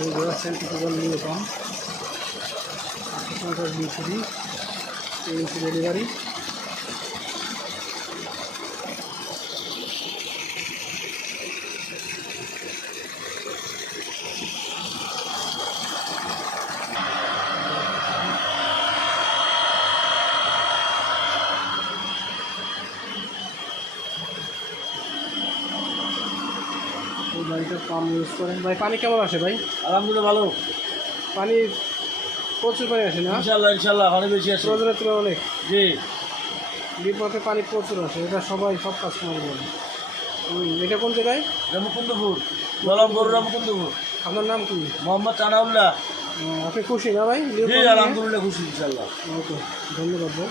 এই যে সেন্ট্রিফিউগাল নিয়ে পাম্প 850 বিসিডি ইঞ্চি ডেলিভারি। এই গাড়িটা পাম্প ইউজ করেন ভাই। পানি কেমন আসে ভাই? আলহামদুলিল্লাহ ভালো, পানি প্রচুর পানি আসে না? ইনশাল্লাহ ইনশাল্লাহ অনেক বেশি আছে। প্রয়োজনের তুলনায় অনেক। জি, বিপথে পানি প্রচুর আসে, এটা সবাই সব কাস্টমার বলে। এটা কোন জায়গায়? রামকুন্দপুর, জলমপুর রামকুন্দপুর। আপনার নাম কি? মোহাম্মদ চানাউল্লাহ। আপনি খুশি না ভাই? জি আলহামদুলিল্লাহ খুশি ইনশাল্লাহ। ওকে, ধন্যবাদ ভাই।